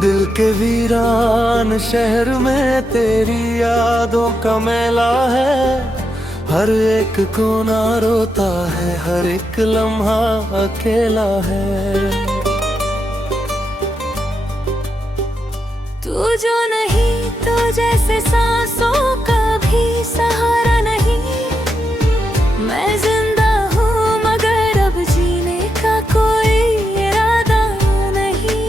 दिल के वीरान शहर में तेरी यादों का मेला है। हर एक कोना रोता है, हर एक लम्हा अकेला है। तू जो नहीं तो जैसे सांसों का भी सहारा नहीं। मैं जिंदा हूँ मगर अब जीने का कोई इरादा नहीं।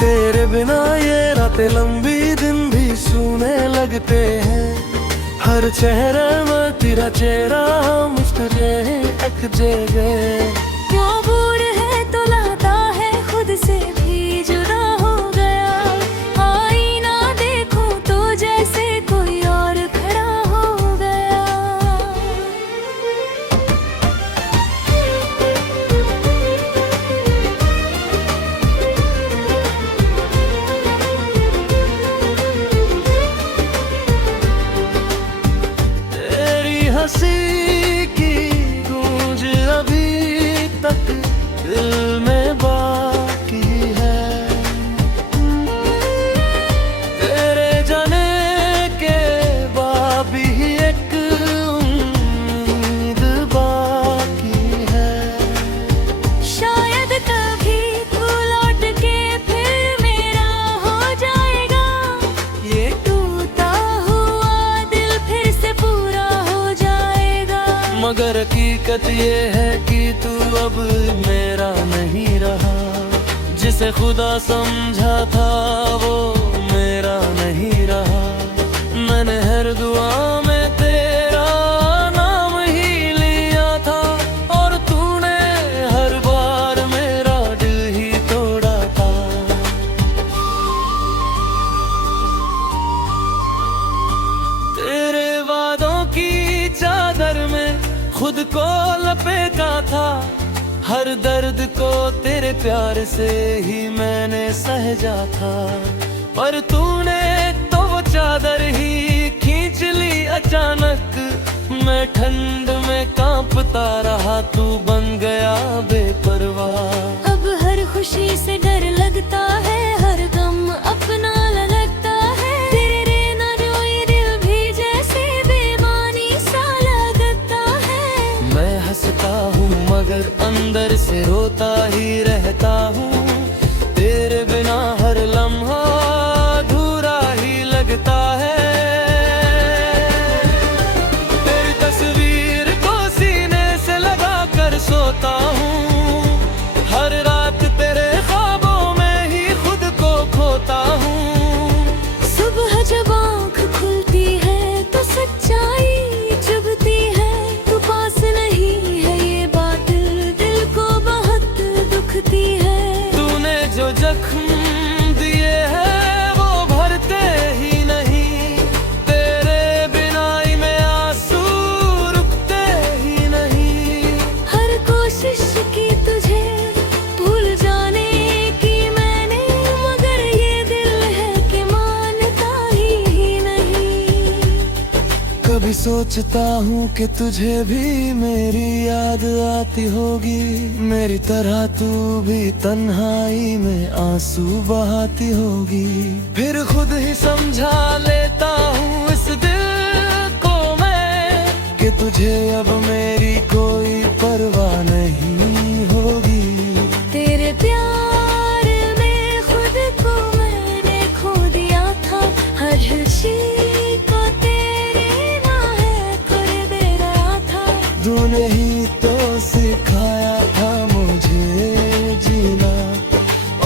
तेरे बिना ये रातें लंबी, दिन भी सूने लगते हैं। हर चेहरे में तेरा चेहरा मुस्कुरे एक जगह। क्यों बूढ़ है तो लाता है खुद से भी जुदा हो गया। आईना देखूं तो जैसे कोई और खड़ा हो गया। तेरी हंसी की गूंज अभी तक दिल में बाकी है। तेरे जाने के बाद भी एक उम्मीद बाकी है। शायद कभी तू लौट के फिर मेरा हो जाएगा। ये टूटा हुआ दिल फिर से पूरा हो जाएगा। मगर हकीकत ये है कि तू अब मेरा नहीं रहा। जिसे खुदा समझा था वो मेरा नहीं रहा। मैंने हर दुआ में तेरा नाम ही लिया था, और तूने हर बार मेरा दिल ही तोड़ा था। तेरे वादों की चादर में खुद को लपेटा था। हर दर्द को तेरे प्यार से ही मैंने सहजा था। पर तूने तो वो चादर ही खींच ली अचानक। मैं ठंड में कांपता रहा, तू बन गया बेपरवाह। अब हर खुशी से डर लगता है, हर गम अपना लगता है। तेरे रहना जो ये दिल भी जैसे बेमानी सा लगता है। मैं हंसता हूँ मगर अंदर से रोता ही रहता हूँ। तेरे बिना हर लम्हा अधूरा ही लगता है। तेरी तस्वीर को सीने से लगा कर सोता हूँ। हर रात तेरे ख्वाबों में ही खुद को खोता हूँ। सुबह जब आँख खुलती है तो सच्चाई चुभती है। तू पास नहीं है ये बात दिल को बहुत दुखती है। तूने जो जख्म दिए हैं वो भरते ही नहीं। तेरे बिना ही में आंसू रुकते ही नहीं। हर कोशिश की तुझे भूल जाने की मैंने, मगर ये दिल है कि मानता ही नहीं। कभी सोचता हूँ कि तुझे भी मेरी याद आती होगी। मेरी तरह तू भी तन्हाई में आंसू बहाती होगी। फिर खुद ही समझा लेता हूँ इस दिल को मैं, कि तुझे अब मेरी कोई परवाह नहीं होगी। तेरे प्यार में खुद को मैंने खो दिया था। हर खुशी को तेरे नाम दे रहा था। तूने ही तो सिखाया था मुझे जीना,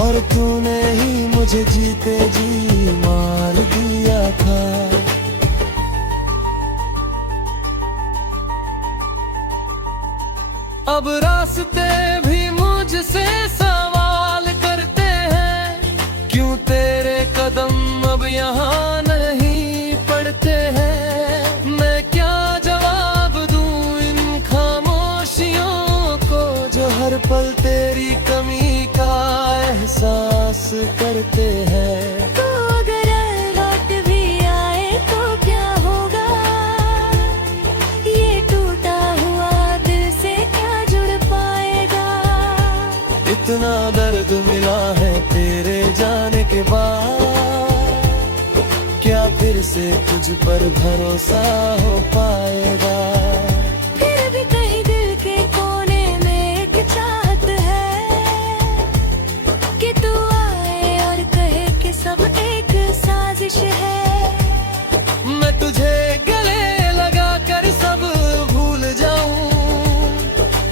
और तूने ही मुझे जीते जी मार दिया था। अब रास्ते भी मुझसे सवाल करते हैं। क्यों तेरे कदम अब यहाँ नहीं पड़ते हैं। मैं क्या जवाब दूं इन खामोशियों को, जो हर पल तेरी कमी का एहसास करते हैं। तो अगर लौट भी आए तो क्या होगा। ये टूटा हुआ दिल से क्या जुड़ पाएगा। इतना दर्द मिला है तेरे जान के बाद क्या फिर से तुझ पर भरोसा हो पाएगा? फिर भी कहीं दिल के कोने में एक चाहत है कि तू आए और कहे कि सब एक साजिश है। मैं तुझे गले लगा कर सब भूल जाऊं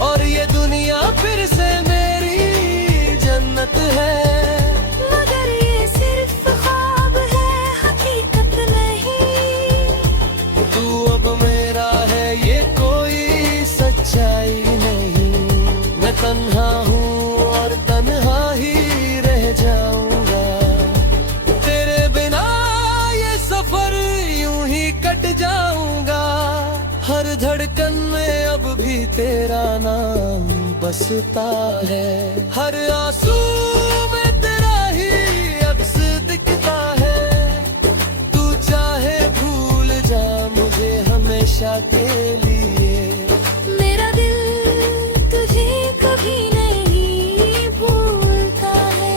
और ये दुनिया फिर से मेरी जन्नत है। मगर ये सिर्फ ख्वाब है, हकीकत नहीं। तू अब मेरा है ये कोई सच्चाई नहीं। मैं तन्हा हूँ और तन्हा ही रह जाऊंगा। तेरे बिना ये सफर यूं ही कट जाऊंगा। हर धड़कन में अब भी तेरा नाम बसता है। हर आंसू में तेरा ही अक्स दिखता है। तू चाहे भूल जा मुझे हमेशा के लिए। मेरा दिल तुझे कभी नहीं भूलता है।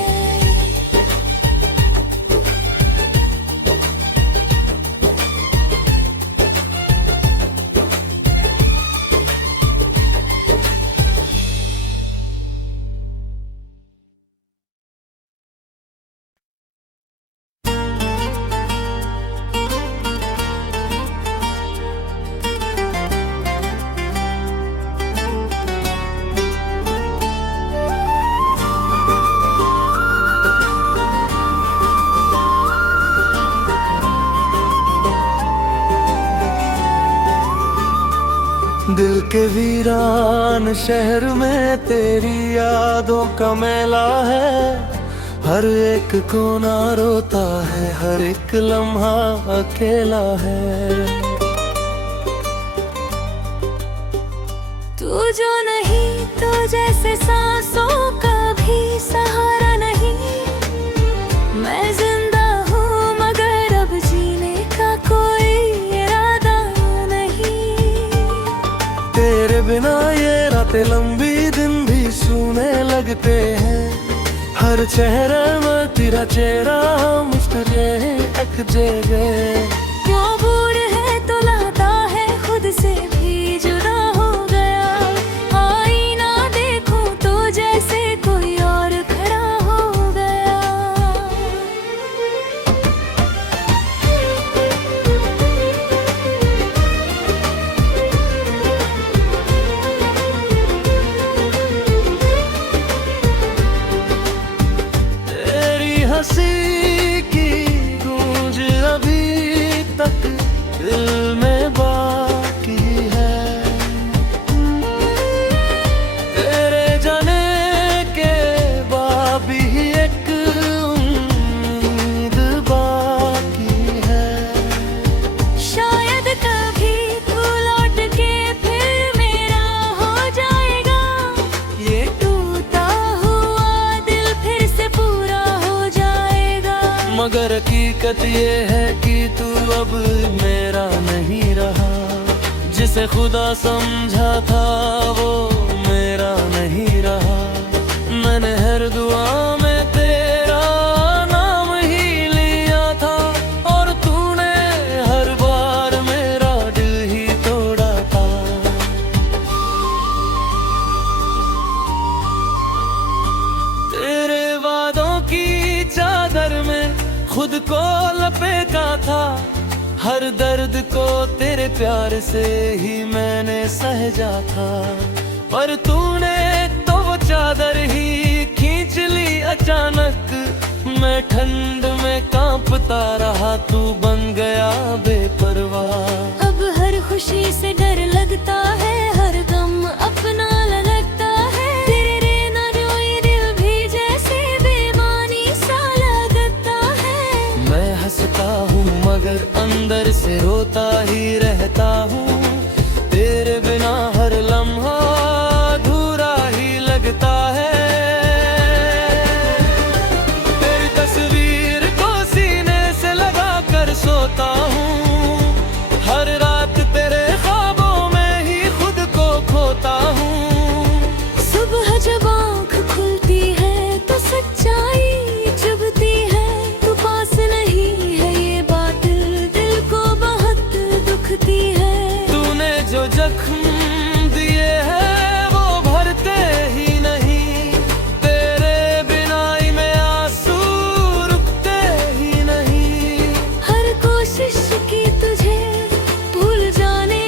दिल के वीरान शहर में तेरी यादों का मेला है। हर एक कोना रोता है, हर एक लम्हा अकेला है। तू जो नहीं तो जैसे सांसों का भी सहारा नहीं। मैं जिंदा हूँ मगर अब जीने का कोई इरादा नहीं। तेरे बिना ये रातें लंबी दिन भी सूने लगते हैं। हर चेहरे में तेरा चेहरा मुस्कुरे एक जगह। क्यों बूढ़ है तो लाता है खुद से भी जुदा हो गया। आईना देखूं तो जैसे कोई और खड़ा हो गया। तेरी हंसी की गूंज अभी तक दिल में बाकी है। तेरे जाने के बाद भी एक उम्मीद बाकी है। शायद कभी तू लौट के फिर मेरा हो जाएगा। ये टूटा हुआ दिल फिर से पूरा हो जाएगा। मगर हकीकत ये है कि तू अब मेरा नहीं रहा। जिसे खुदा समझा था वो मेरा नहीं रहा। मैंने हर दुआ में तेरा नाम ही लिया था और तूने हर बार मेरा दिल ही तोड़ा था। तेरे वादों की चादर में खुद को लपेटा था। हर दर्द को तेरे प्यार से ही मैंने सहजा था। पर तूने तो वो चादर ही खींच ली अचानक। मैं ठंड में कांपता रहा, तू बन गया बेपरवाह। अब हर खुशी से डर लगता है, हर गम अपना लगता है। तेरे रहना जो ये दिल भी जैसे बेमानी सा लगता है। मैं हंसता हूँ मगर अंदर से रोता ही रहता हूँ। तेरे बिना हर लम्हा अधूरा ही लगता है। तेरी तस्वीर को सीने से लगा कर सोता हूँ। हर रात तेरे ख्वाबों में जख्म दिए हैं वो भरते ही नहीं, तेरे बिना ही में आंसू रुकते ही नहीं। हर कोशिश की तुझे भूल जाने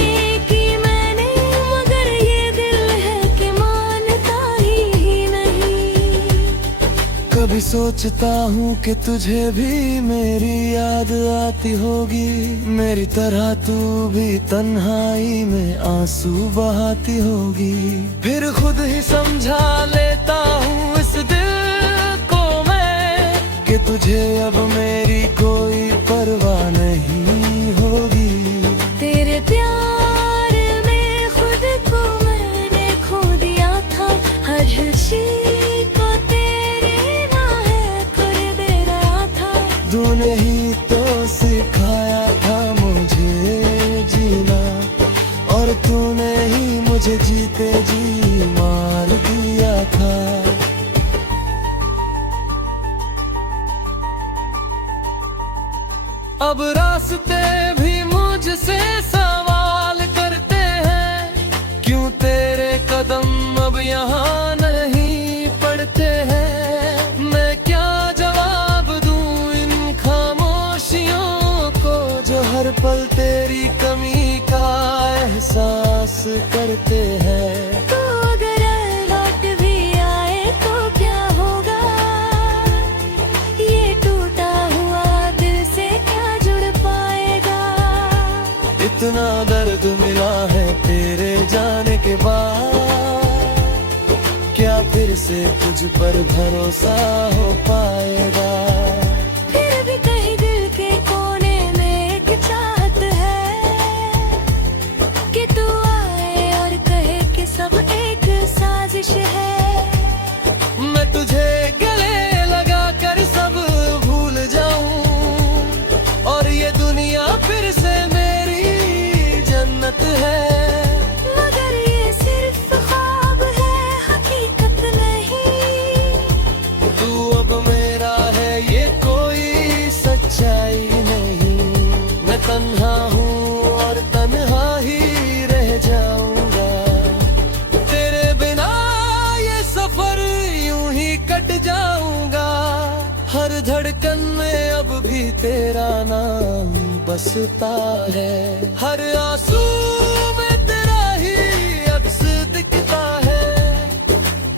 की मैंने, मगर ये दिल है कि मानता ही नहीं। कभी सोचता हूँ कि तुझे भी मेरी याद आती होगी, मेरी तरह तू भी तन्हाई में आंसू बहाती होगी। फिर खुद ही समझा लेता हूँ इस दिल को मैं, कि तुझे अब मेरी कोई परवाह नहीं होगी। तेरे प्यार में खुद को मैंने खो दिया था, हर खुशी को तेरे नाम कर दे रहा था। तूने ही तो सिखाया था मुझे जीना, और तूने ही मुझे जीते जी मार दिया था। अब रास्ते भी मुझसे सवाल करते हैं, क्यों तेरे कदम अब यहाँ नहीं पड़ते हैं। मैं क्या जवाब दूं इन खामोशियों को, जो हर पल तेरी कमी का एहसास करते हैं। तो अगर लौट भी आए तो क्या होगा, ये टूटा हुआ दिल से क्या जुड़ पाएगा। इतना दर्द मिला है तेरे जाने के बाद, क्या फिर से तुझ पर भरोसा हो पाएगा। फिर भी कहीं दिल के कोने में एक चाहत है, कि तू आए और कहे कि सब एक साजिश है। मैं तुझे गले लगा कर सब भूल जाऊं, और ये दुनिया फिर से मेरी जन्नत है। मगर ये सिर्फ ख्वाब है, हकीकत नहीं। तू अब मेरा है ये कोई सच्चाई नहीं। मैं तन्हा हूँ और तन्हा ही रह जाऊंगा, तेरे बिना ये सफर यूं ही कट जाऊंगा। हर धड़कन में अब भी तेरा नाम बसता है, हर आंसू में तेरा ही अक्स दिखता है।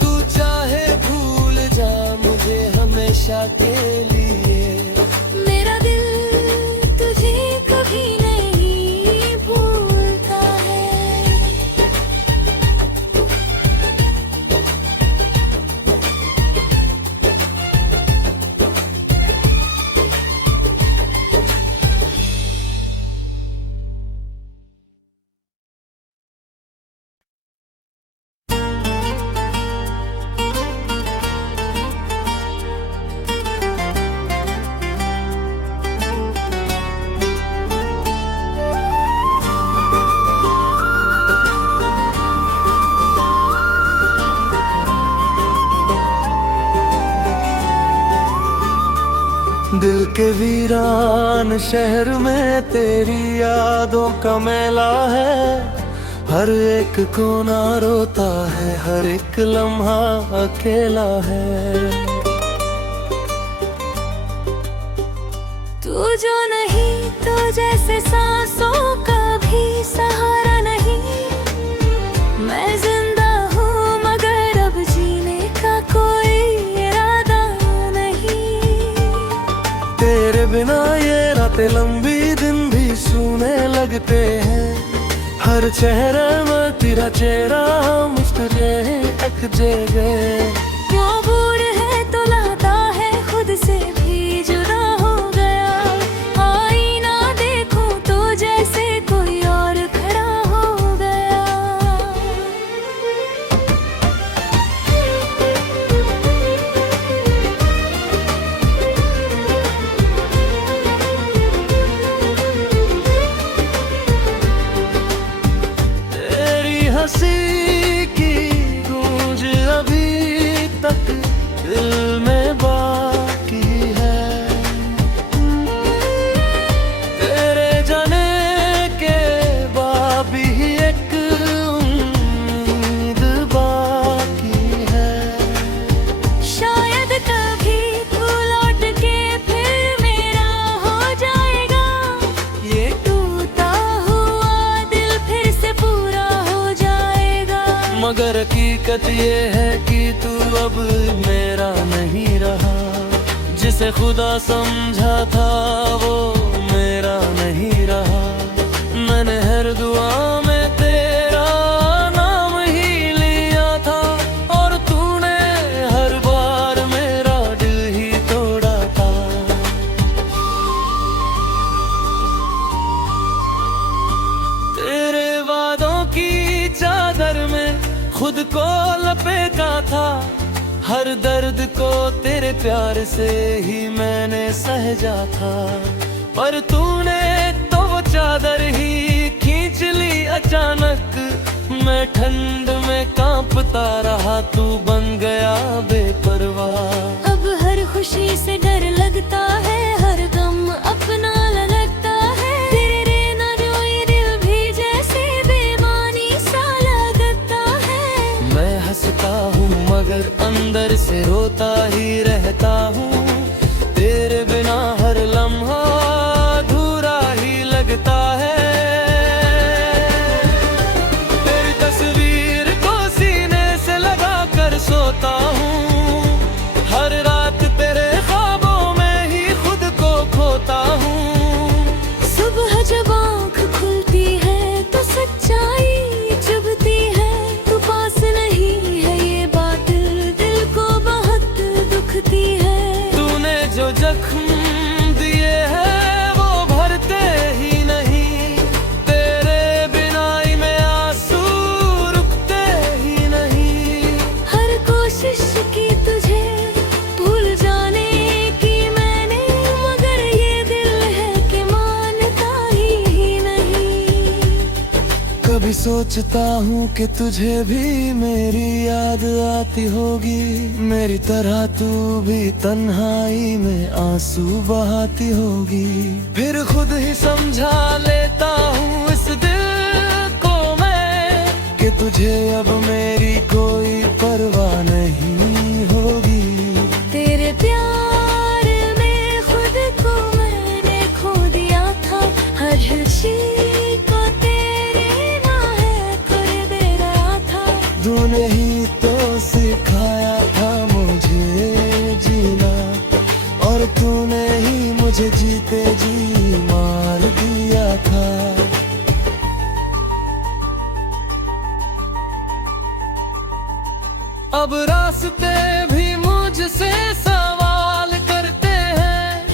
तू चाहे भूल जा मुझे हमेशा के लिए, मेरा दिल तुझे कभी नहीं भूलता है। दिल के वीरान शहर में तेरी यादों का मेला है। हर एक कोना रोता है, हर एक लम्हा अकेला है। तू जो नहीं तो जैसे सांसों का भी सहारा नहीं। मैं जिंदा हूँ मगर अब जीने का कोई इरादा नहीं। तेरे बिना ये रातें लंबी दिन भी सूने लगते हैं। हर चेहरे में तेरा चेहरा मुस्कुरे अक गए। क्यों बूढ़ है तो लाता है खुद से भी जुदा हो गया। आईना देखूं तो जैसे कोई और खड़ा हो गया। तेरी हंसी की गूंज अभी तक दिल में बाकी है। तेरे जाने के बाद भी एक मगर हकीकत ये है कि तू अब मेरा नहीं रहा। जिसे खुदा समझा था वो मेरा नहीं रहा। मैंने हर दुआ में तेरा नाम ही लिया था और तूने हर बार मेरा दिल ही तोड़ा था। तेरे वादों की चादर में खुद को लपेटा था। हर दर्द को तेरे प्यार से ही मैंने सहजा था। पर तूने तो वो चादर ही खींच ली अचानक। मैं ठंड में कांपता रहा, तू बन गया बेपरवाह। अब हर खुशी से डर लगता है, हर गम अपना लगता है। तेरे ना जो ये दिल भी जैसे बेमानी सा लगता है। मैं हंसता हूँ मगर अंदर से रोता ही रहता हूँ। तेरे बिना हर लम्हा अधूरा ही लगता है। तेरी तस्वीर को सीने से लगा कर सोता हूँ। हर रात तेरे ख्वाबों में ही खुद को खोता हूँ। सुबह जब आँख खुलती है तो सच्चाई चुभती है। तू पास नहीं है ये बात दिल को बहुत दुखती है। तूने जो जख्म दिए हैं वो भरते ही नहीं। तेरे बिना ही में आंसू रुकते ही नहीं। हर कोशिश की तुझे भूल जाने की मैंने, मगर ये दिल है कि मानता ही नहीं। कभी सोचता हूँ कि तुझे भी मेरी याद आती होगी। मेरी तरह तू भी तन्हाई में आंसू बहाती होगी। फिर खुद ही समझा लेता हूँ इस दिल को मैं कि तुझे अब मेरी कोई परवाह नहीं होगी। तेरे प्यार में खुद को मैंने खो दिया था। हर खुशी को तेरे ना है कर दे रहा था। तूने ही तो सिखाया था मुझे जीना और तूने ही मुझे जीते जी मार दिया था। अब रास्ते भी मुझसे सवाल करते हैं,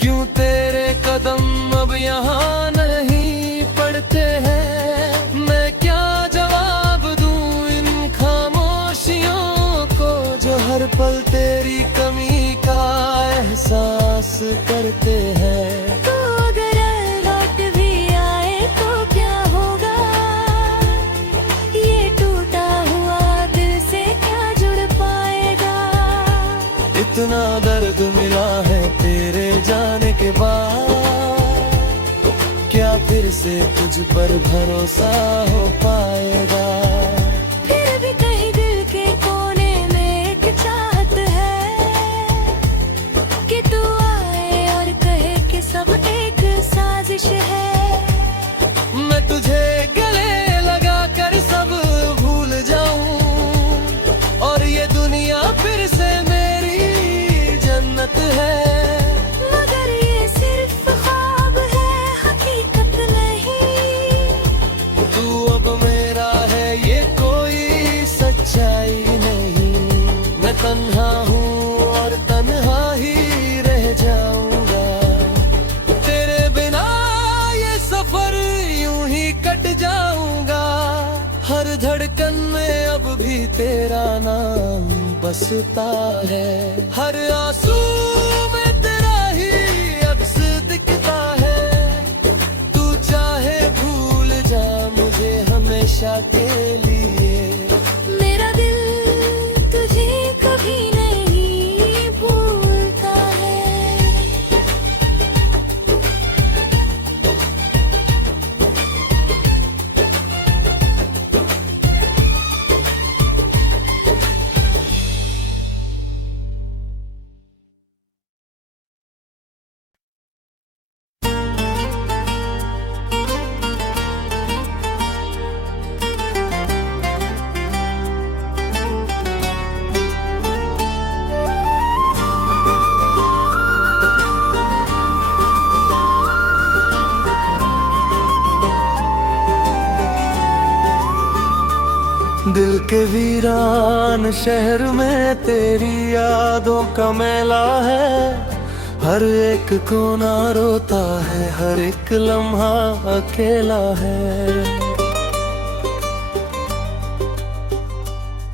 क्यों तेरे कदम अब यहाँ नहीं पड़ते हैं। मैं क्या जवाब दूं इन खामोशियों को जो हर पल तेरी कमी का एहसास करते हैं। तो अगर लौट भी आए तो क्या होगा? ये टूटा हुआ दिल से क्या जुड़ पाएगा? इतना दर्द मिला है तेरे जाने के बाद, क्या फिर से तुझ पर भरोसा हो पाएगा? फिर भी कहीं दिल के कोने में एक चाहत है कि तू आए और कहे कि सब एक साजिश है। मैं तुझे गले लगा कर सब भूल जाऊं और ये दुनिया फिर से मेरी जन्नत है। मगर ये सिर्फ ख्वाब है, हकीकत नहीं। तू अब मेरा है ये कोई सच्चाई नहीं। मैं तन्हा हूँ और तन्हा ही रह जाऊंगा। तेरे बिना ये सफर यूं ही कट जाऊंगा। हर धड़कन में अब भी तेरा नाम बसता है। हर आंसू में तेरा ही अक्स दिखता है। तू चाहे भूल जा मुझे हमेशा के लिए। मेरा दिल तुझे कभी नहीं भूलता है। दिल के वीरान शहर में तेरी यादों का मेला है। हर एक कोना रोता है, हर एक लम्हा अकेला है।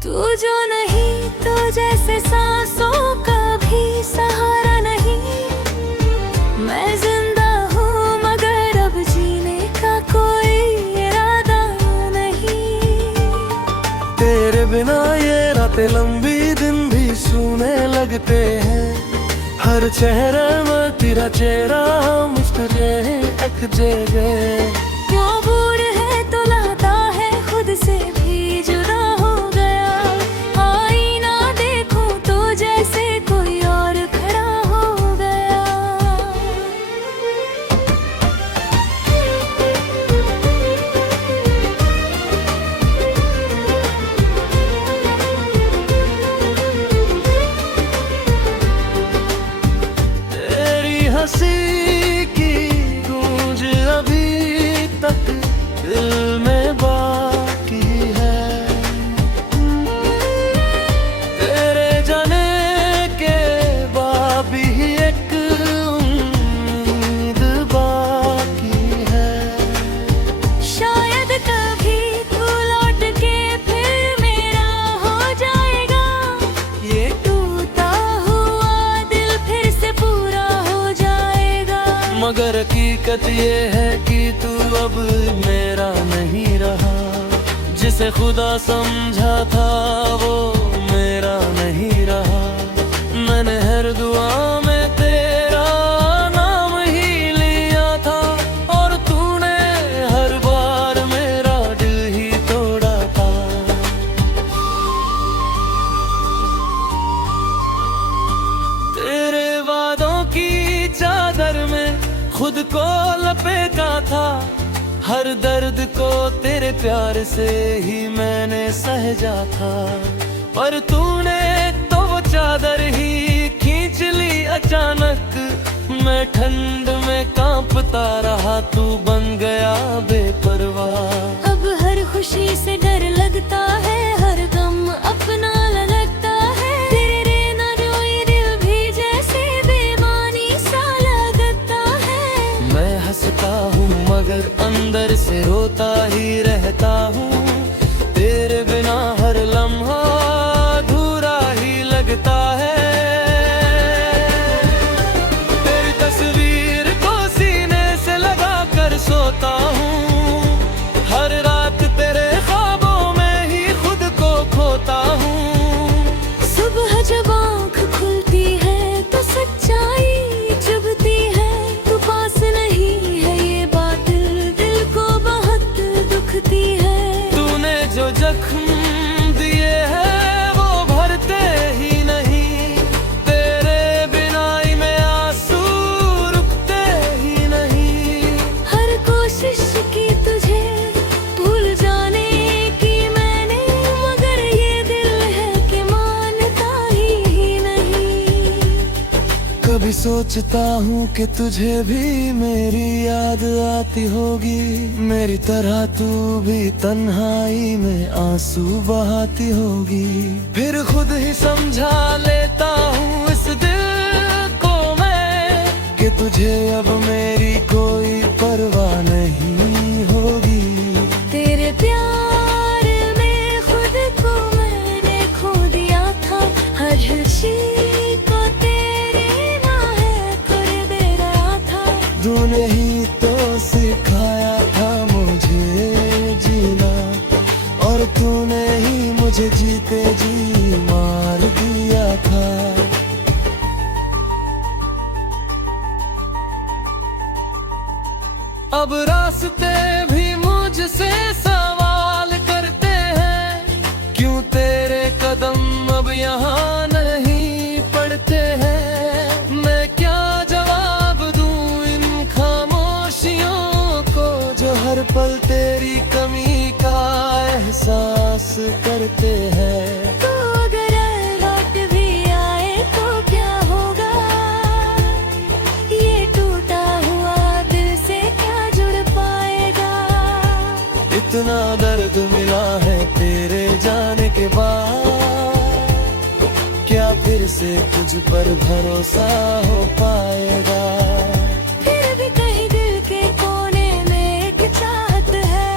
तू जो नहीं तो जैसे सांसों का भी सहारा नहीं। मैं जिंदा हूँ मगर अब जीने का कोई इरादा नहीं। तेरे बिना ये रातें लंबी, दिन भी सूने लगते हैं। हर चेहरे में तेरा चेहरा मुस्कुरे एक जगह। क्यों बूढ़ है तो लाता है खुद से भी जुदा हो गया। आईना देखूं तो जैसे कोई और खड़ा हो गया। तेरी हंसी की गूंज अभी तक दिल में बाकी है। तेरे जाने के बाद भी एक उम्मीद बाकी है। शायद कभी तू लौट के फिर मेरा हो जाएगा। ये टूटा हुआ दिल फिर से पूरा हो जाएगा। मगर हकीकत ये है कि तू अब मेरा नहीं रहा। जिसे खुदा समझा था वो मेरा नहीं रहा। मैंने हर दुआ में तेरा नाम ही लिया था, और तूने हर बार मेरा दिल ही तोड़ा था। तेरे वादों की चादर में खुद को लपेटा था। हर दर्द को तेरे प्यार से ही मैंने सहजा था। पर तूने तो वो चादर ही खींच ली अचानक। मैं ठंड में कांपता रहा, तू बन गया बेपरवाह। अब हर खुशी से डर लगता है, हर गम अपना लगता है। तेरे ना रोई दिल भी जैसे बेमानी सा लगता है। मैं हंसता हूँ मगर अंदर से रोता ही रहता हूँ। तेरे बिना हर लम्हा अधूरा ही लगता है। तेरी तस्वीर को सीने से लगा कर सोता हूँ। हर रात तेरे ख्वाबों में ही खुद को खोता हूँ। सुबह जब आँख खुलती है तो सच्चाई चुभती है। तू पास नहीं है ये बात दिल को बहुत दुखती है। तूने जो जख्म दिए हैं वो भरते ही नहीं। तेरे बिनाई में आंसू रुकते ही नहीं। हर कोशिश की तुझे भूल जाने की मैंने, मगर ये दिल है कि मानता ही नहीं। कभी सोचता हूँ कि तुझे भी मेरी याद आती होगी। मेरी तरह तू भी तन्हाई में आंसू बहाती होगी। फिर खुद ही समझा लेता हूँ इस दिल को मैं, कि तुझे अब मेरी कोई परवाह नहीं होगी। तेरे प्यार में खुद को मैंने खो दिया था। हर खुशी को तेरे ना है कर दे रहा था। तूने ही तो सिखाया था मुझे जीना, और तूने ही मुझे जीते जी मार दिया था। अब रास्ते भी मुझसे सवाल करते हैं, क्यों तेरे कदम अब यहाँ नहीं पड़ते हैं। मैं क्या जवाब दूं इन खामोशियों को, जो हर पल तेरी कमी का एहसास करते हैं। तो अगर लौट भी आए तो क्या होगा। ये टूटा हुआ दिल से क्या जुड़ पाएगा। इतना दर्द मिला है तेरे बाद क्या फिर से तुझ पर भरोसा हो पाएगा? फिर भी कहीं दिल के कोने में एक चाहत है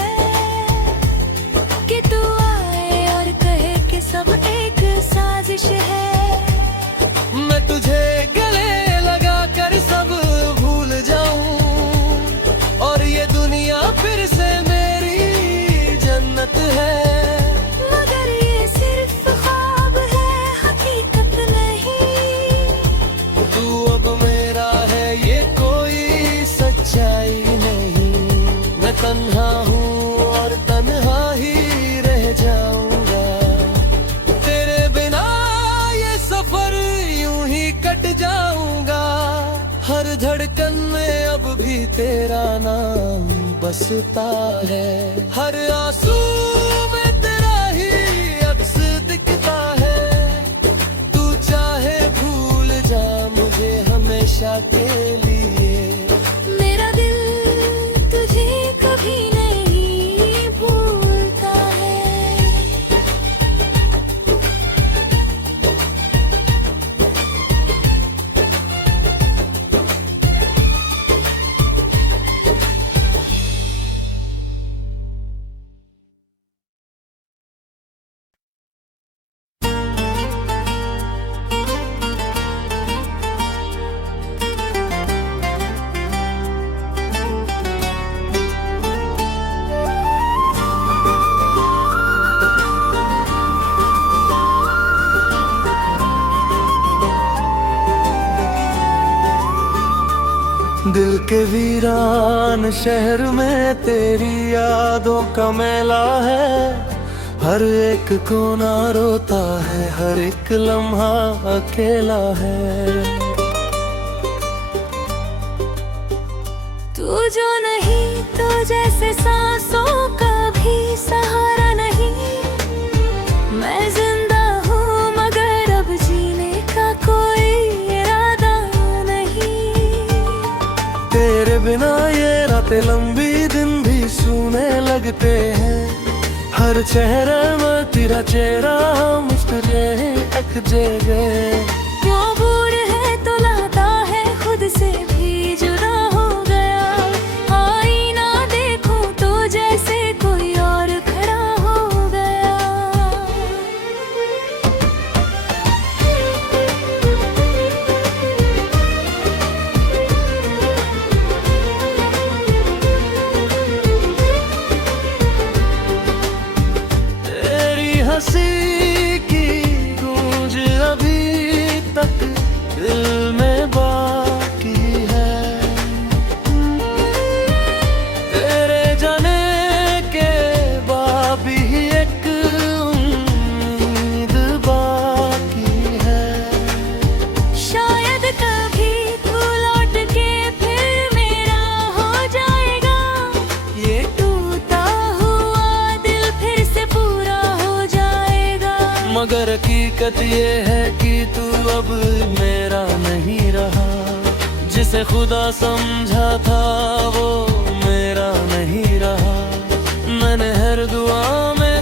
कि तू आए और कहे कि सब एक साजिश है। मैं तुझे गले लगा कर सब भूल जाऊं और ये दुनिया फिर से मेरी जन्नत है। मगर ये सिर्फ ख्वाब है, हकीकत नहीं। तू अब मेरा है, ये कोई सच्चाई नहीं। मैं तन्हा हूँ और तन्हा ही रह जाऊंगा। तेरे बिना ये सफर यूं ही कट जाऊंगा। हर धड़कन में अब भी तेरा नाम बसता है। हर आंसू में तेरा ही अक्स दिखता है। तू चाहे भूल जा मुझे हमेशा के लिए। मेरा दिल तुझे कभी नहीं भूलता है। दिल के वीरान शहर में तेरी यादों का मेला है। हर एक कोना रोता है, हर एक लम्हा अकेला है। तू जो नहीं तो जैसे सांसों का भी सहारा नहीं। मैं जिंदा हूँ मगर अब जीने का कोई इरादा नहीं। तेरे बिना ये रातें लंबी, दिन भी सूने लगते हैं। हर चेहरे में तेरा चेहरा मुस्कुरे अक गए। क्यों बूढ़ है तो लाता है खुद से भी जुदा हो गया। आईना देखूं तो जैसे कोई और खड़ा हो गया। तेरी हंसी की गूंज अभी तक दिल में बाकी है। तेरे जाने के बाद भी एक उम्मीद बाकी है। शायद कभी तू लौट के फिर मेरा हो जाएगा। ये टूटा हुआ दिल फिर से पूरा हो जाएगा। मगर हकीकत ये है कि तू अब मेरा नहीं रहा। जिसे खुदा समझा था वो मेरा नहीं रहा। मैंने हर दुआ में